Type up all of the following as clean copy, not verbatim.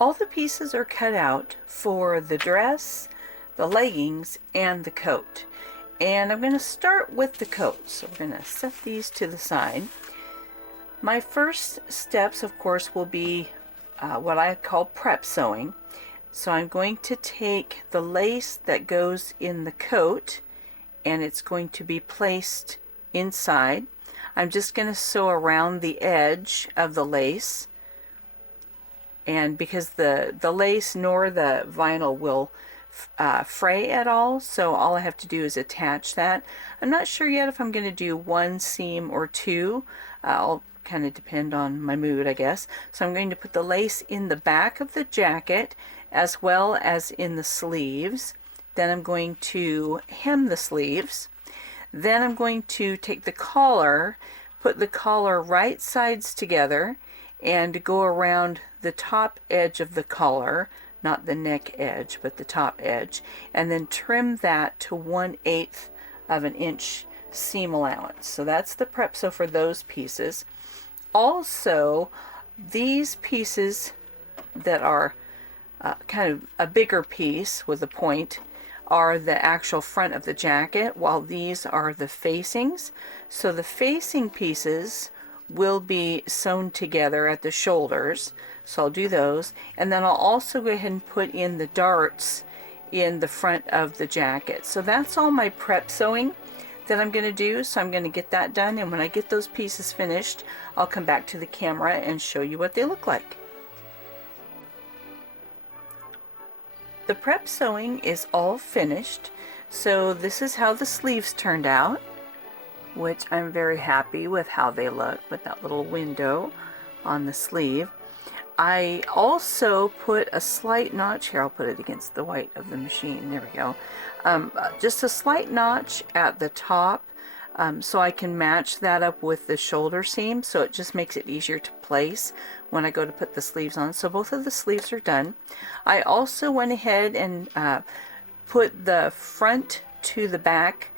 All the pieces are cut out for the dress, the leggings, and the coat. And I'm going to start with the coat. So we're going to set these to the side. My first steps, of course, will be what I call prep sewing. So I'm going to take the lace that goes in the coat and it's going to be placed inside. I'm just going to sew around the edge of the lace, and because the lace nor the vinyl will fray at all, so all I have to do is attach that. I'm not sure yet if I'm going to do one seam or two. I'll kind of depend on my mood, I guess. So I'm going to put the lace in the back of the jacket as well as in the sleeves. Then I'm going to hem the sleeves. Then I'm going to take the collar, put the collar right sides together, and go around the top edge of the collar, not the neck edge, but the top edge, and then trim that to 1/8 of an inch seam allowance. So that's the prep sew for those pieces. Also, these pieces that are kind of a bigger piece with a point are the actual front of the jacket, while these are the facings. So the facing pieces will be sewn together at the shoulders, so I'll do those, and then I'll also go ahead and put in the darts in the front of the jacket. So that's all my prep sewing that I'm going to do. So I'm going to get that done, and when I get those pieces finished, I'll come back to the camera and show you what they look like. The prep sewing is all finished, so this is how the sleeves turned out, which I'm very happy with how they look with that little window on the sleeve. I also put a slight notch here. I'll put it against the white of the machine. There we go. Just a slight notch at the top, so I can match that up with the shoulder seam, so it just makes it easier to place when I go to put the sleeves on. So both of the sleeves are done. I also went ahead and put the front to the back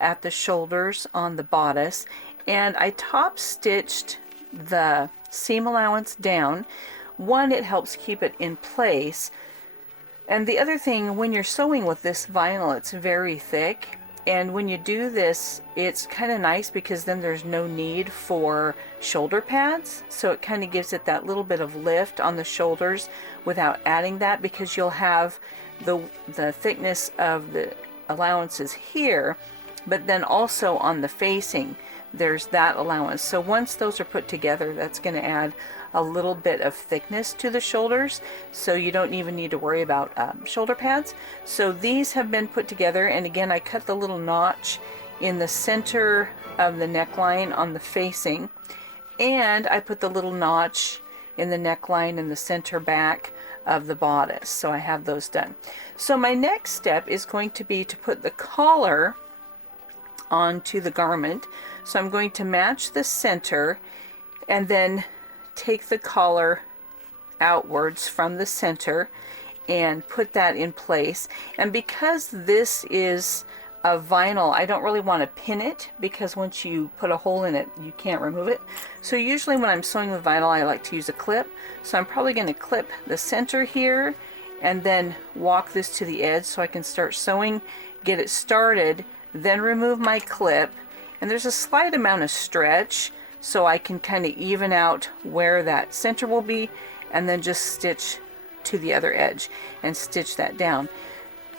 at the shoulders on the bodice, and I top stitched the seam allowance down. One, it helps keep it in place, and the other thing, when you're sewing with this vinyl, it's very thick, and when you do this, it's kind of nice because then there's no need for shoulder pads, so it kind of gives it that little bit of lift on the shoulders without adding that, because you'll have the thickness of the allowances here, but then also on the facing there's that allowance. So once those are put together, that's going to add a little bit of thickness to the shoulders, so you don't even need to worry about shoulder pads. So these have been put together, and again, I cut the little notch in the center of the neckline on the facing, and I put the little notch in the neckline in the center back of the bodice. So I have those done. So my next step is going to be to put the collar onto the garment. So I'm going to match the center and then take the collar outwards from the center and put that in place. And because this is a vinyl, I don't really want to pin it, because once you put a hole in it, you can't remove it. So usually when I'm sewing with vinyl, I like to use a clip. So I'm probably going to clip the center here and then walk this to the edge so I can start sewing, get it started, then remove my clip. And there's a slight amount of stretch, so I can kind of even out where that center will be, and then just stitch to the other edge and stitch that down.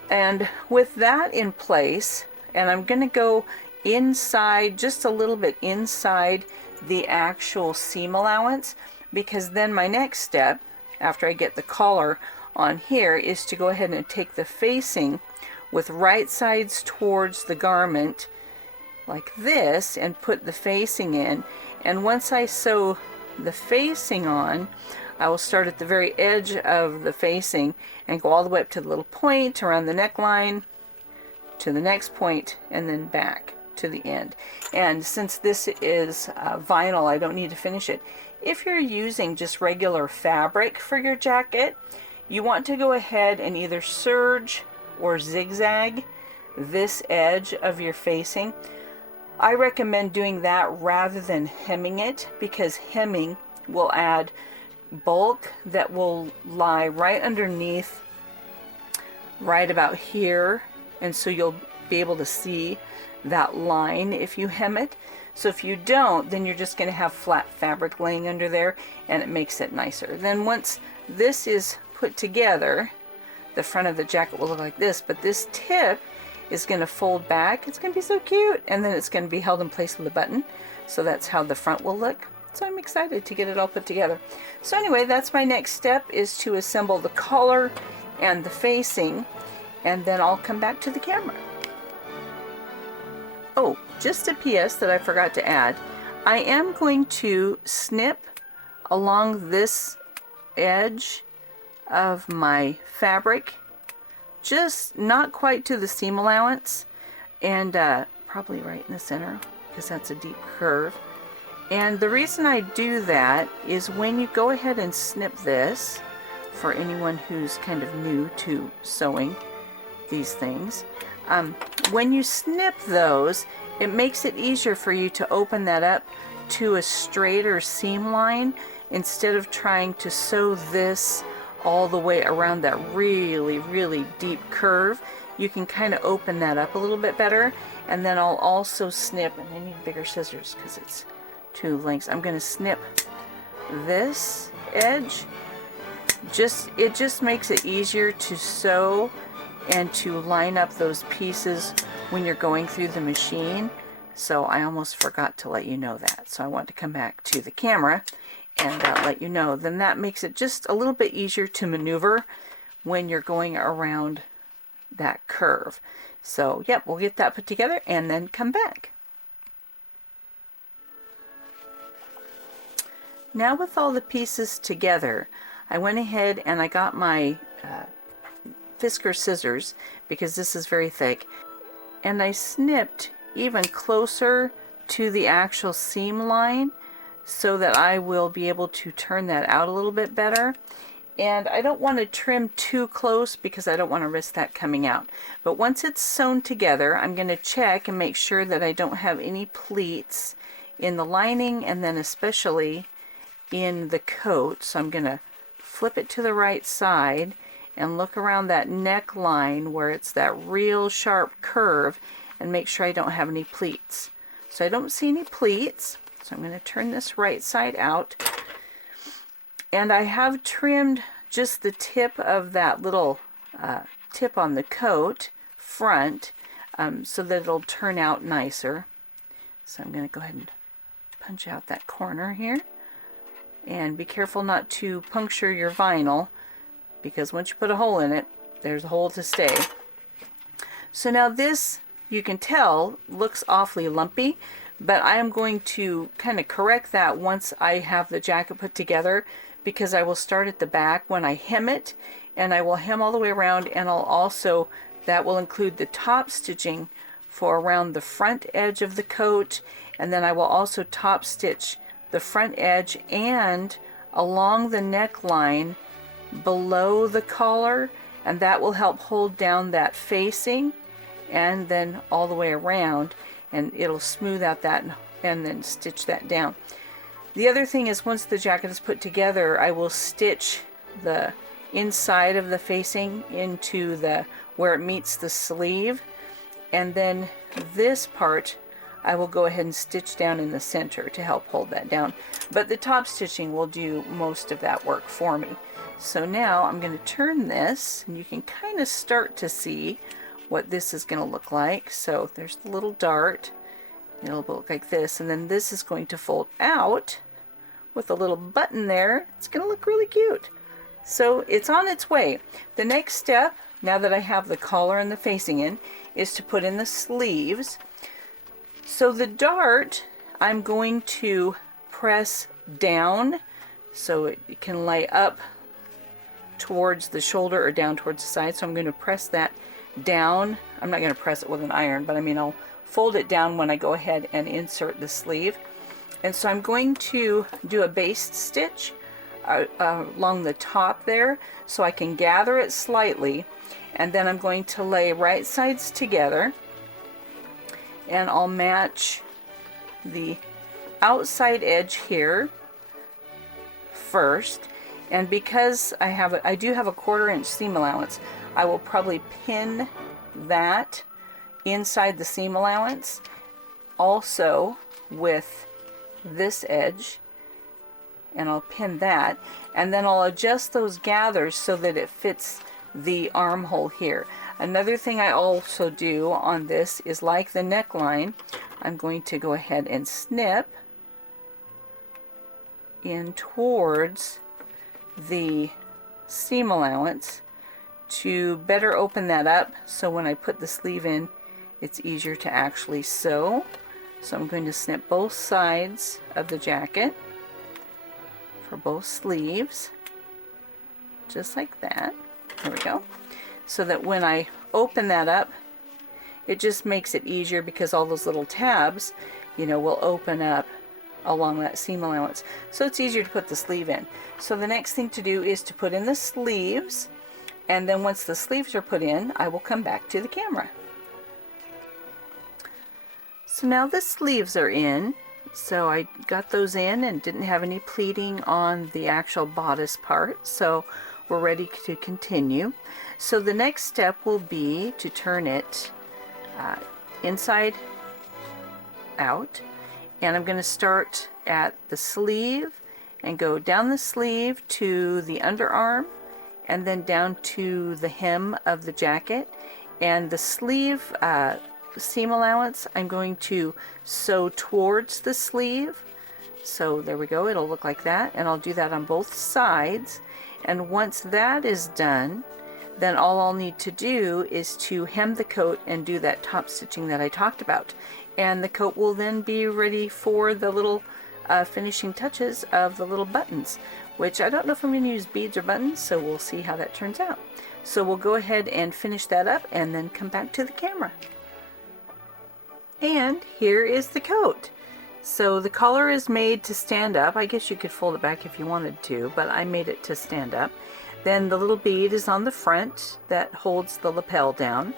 And with that in place, and I'm going to go inside, just a little bit inside the actual seam allowance, because then my next step, after I get the collar on here, is to go ahead and take the facing with right sides towards the garment like this and put the facing in. And once I sew the facing on, I will start at the very edge of the facing and go all the way up to the little point around the neckline, to the next point, and then back to the end. And since this is vinyl, I don't need to finish it. If you're using just regular fabric for your jacket, you want to go ahead and either serge or zigzag this edge of your facing. I recommend doing that rather than hemming it, because hemming will add bulk that will lie right underneath, right about here, and so you'll be able to see that line if you hem it. So if you don't, then you're just going to have flat fabric laying under there, and it makes it nicer. Then once this is put together, the front of the jacket will look like this, but this tip is going to fold back. It's going to be so cute, and then it's going to be held in place with a button. So that's how the front will look. So I'm excited to get it all put together. So anyway, that's my next step, is to assemble the collar and the facing, and then I'll come back to the camera. Oh, just a PS that I forgot to add. I am going to snip along this edge of my fabric, just not quite to the seam allowance, and probably right in the center, because that's a deep curve. And the reason I do that is when you go ahead and snip this, for anyone who's kind of new to sewing these things, when you snip those, it makes it easier for you to open that up to a straighter seam line instead of trying to sew this all the way around that really, really deep curve. You can kind of open that up a little bit better. And then I'll also snip, and I need bigger scissors because it's two lengths. I'm going to snip this edge. It just makes it easier to sew and to line up those pieces when you're going through the machine. So I almost forgot to let you know that. So I want to come back to the camera and let you know. Then that makes it just a little bit easier to maneuver when you're going around that curve. So yep, we'll get that put together and then come back. Now with all the pieces together, I went ahead and I got my Fisker scissors, because this is very thick, and I snipped even closer to the actual seam line so that I will be able to turn that out a little bit better. And I don't want to trim too close because I don't want to risk that coming out. But once it's sewn together, I'm going to check and make sure that I don't have any pleats in the lining, and then especially in the coat. So I'm going to flip it to the right side and look around that neckline where it's that real sharp curve and make sure I don't have any pleats. So I don't see any pleats, so I'm going to turn this right side out. And I have trimmed just the tip of that little tip on the coat front so that it'll turn out nicer. So I'm going to go ahead and punch out that corner here. And be careful not to puncture your vinyl, because once you put a hole in it, there's a hole to stay. So now this, you can tell, looks awfully lumpy, but I am going to kind of correct that once I have the jacket put together, because I will start at the back when I hem it, and I will hem all the way around, and I'll also, that will include the top stitching for around the front edge of the coat, and then I will also top stitch the front edge and along the neckline below the collar, and that will help hold down that facing and then all the way around, and it'll smooth out that and then stitch that down. The other thing is, once the jacket is put together, I will stitch the inside of the facing into the where it meets the sleeve, and then this part I will go ahead and stitch down in the center to help hold that down, but the top stitching will do most of that work for me. So now I'm going to turn this, and you can kind of start to see what this is going to look like. So there's the little dart. It'll look like this, and then this is going to fold out with a little button there. It's going to look really cute. So it's on its way. The next step, now that I have the collar and the facing in, is to put in the sleeves. So the dart, I'm going to press down so it can lay up towards the shoulder or down towards the side. So I'm going to press that down. I'm not going to press it with an iron, but I mean, I'll fold it down when I go ahead and insert the sleeve. And so I'm going to do a baste stitch along the top there so I can gather it slightly, and then I'm going to lay right sides together, and I'll match the outside edge here first, And because I do have a 1/4 inch seam allowance, I will probably pin that inside the seam allowance also with this edge, and I'll pin that, and then I'll adjust those gathers so that it fits the armhole here. Another thing I also do on this is, like the neckline, I'm going to go ahead and snip in towards the seam allowance to better open that up, so when I put the sleeve in, it's easier to actually sew. So I'm going to snip both sides of the jacket for both sleeves, just like that. There we go. So that when I open that up, it just makes it easier, because all those little tabs, you know, will open up along that seam allowance. So it's easier to put the sleeve in. So the next thing to do is to put in the sleeves, and then once the sleeves are put in, I will come back to the camera. So now the sleeves are in. So I got those in and didn't have any pleating on the actual bodice part, so we're ready to continue. So the next step will be to turn it inside out, and I'm going to start at the sleeve and go down the sleeve to the underarm, and then down to the hem of the jacket. And the sleeve seam allowance, I'm going to sew towards the sleeve. So there we go, it'll look like that, and I'll do that on both sides. And once that is done, then all I'll need to do is to hem the coat and do that top stitching that I talked about. And the coat will then be ready for the little finishing touches of the little buttons, which I don't know if I'm going to use beads or buttons, so we'll see how that turns out. So we'll go ahead and finish that up and then come back to the camera. And here is the coat. So the collar is made to stand up. I guess you could fold it back if you wanted to, but I made it to stand up. Then the little bead is on the front that holds the lapel down.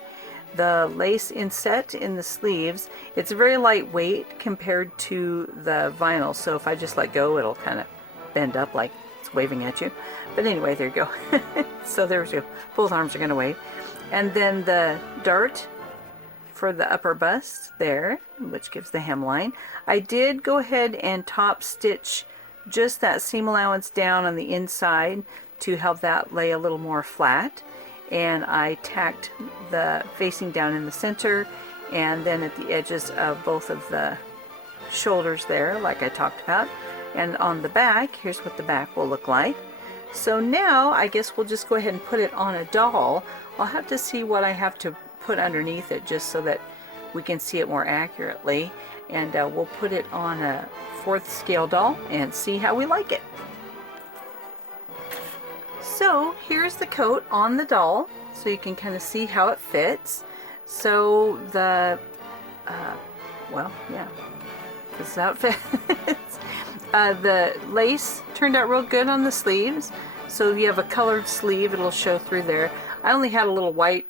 The lace inset in the sleeves, it's very lightweight compared to the vinyl, so if I just let go, it'll kind of bend up like it's waving at you. But anyway, there you go. So there we go. Both arms are going to wave. And then the dart for the upper bust there, which gives the hemline. I did go ahead and top stitch just that seam allowance down on the inside to help that lay a little more flat, and I tacked the facing down in the center, and then at the edges of both of the shoulders there, like I talked about. And on the back, here's what the back will look like. So now I guess we'll just go ahead and put it on a doll. I'll have to see what I have to put underneath it just so that we can see it more accurately, and we'll put it on a 4th scale doll and see how we like it. So here's the coat on the doll, so you can kind of see how it fits. So the well, yeah, this is how it fits. The lace turned out real good on the sleeves, so if you have a colored sleeve, it'll show through there. I only had a little white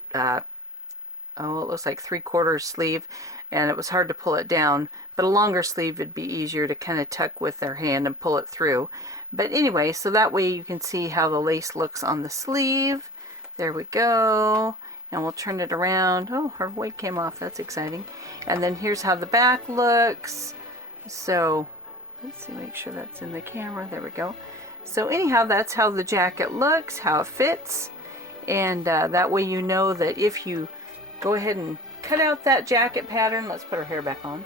it looks like 3/4 sleeve, and it was hard to pull it down, but a longer sleeve would be easier to kind of tuck with their hand and pull it through. But anyway, so that way you can see how the lace looks on the sleeve. There we go. And we'll turn it around. Oh, her weight came off. That's exciting. And then here's how the back looks. So let's see, make sure that's in the camera. There we go. So anyhow, that's how the jacket looks, how it fits. And that way you know that if you go ahead and cut out that jacket pattern, let's put her hair back on,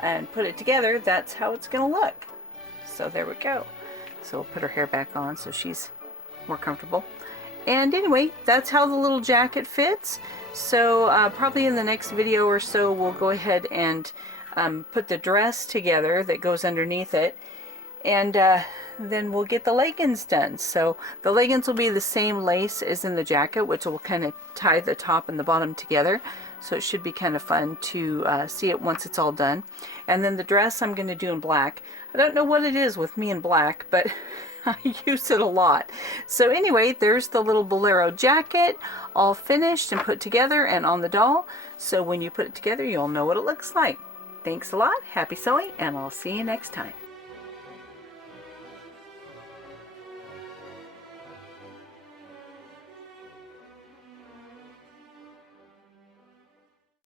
and put it together, that's how it's going to look. So there we go. So we'll put her hair back on so she's more comfortable. And anyway, that's how the little jacket fits. So probably in the next video or so, we'll go ahead and put the dress together that goes underneath it. And then we'll get the leggings done. So the leggings will be the same lace as in the jacket, which will kind of tie the top and the bottom together. So it should be kind of fun to see it once it's all done. And then the dress I'm going to do in black. I don't know what it is with me in black, but I use it a lot. So anyway, there's the little Bolero jacket all finished and put together and on the doll. So when you put it together, you'll know what it looks like. Thanks a lot. Happy sewing, and I'll see you next time.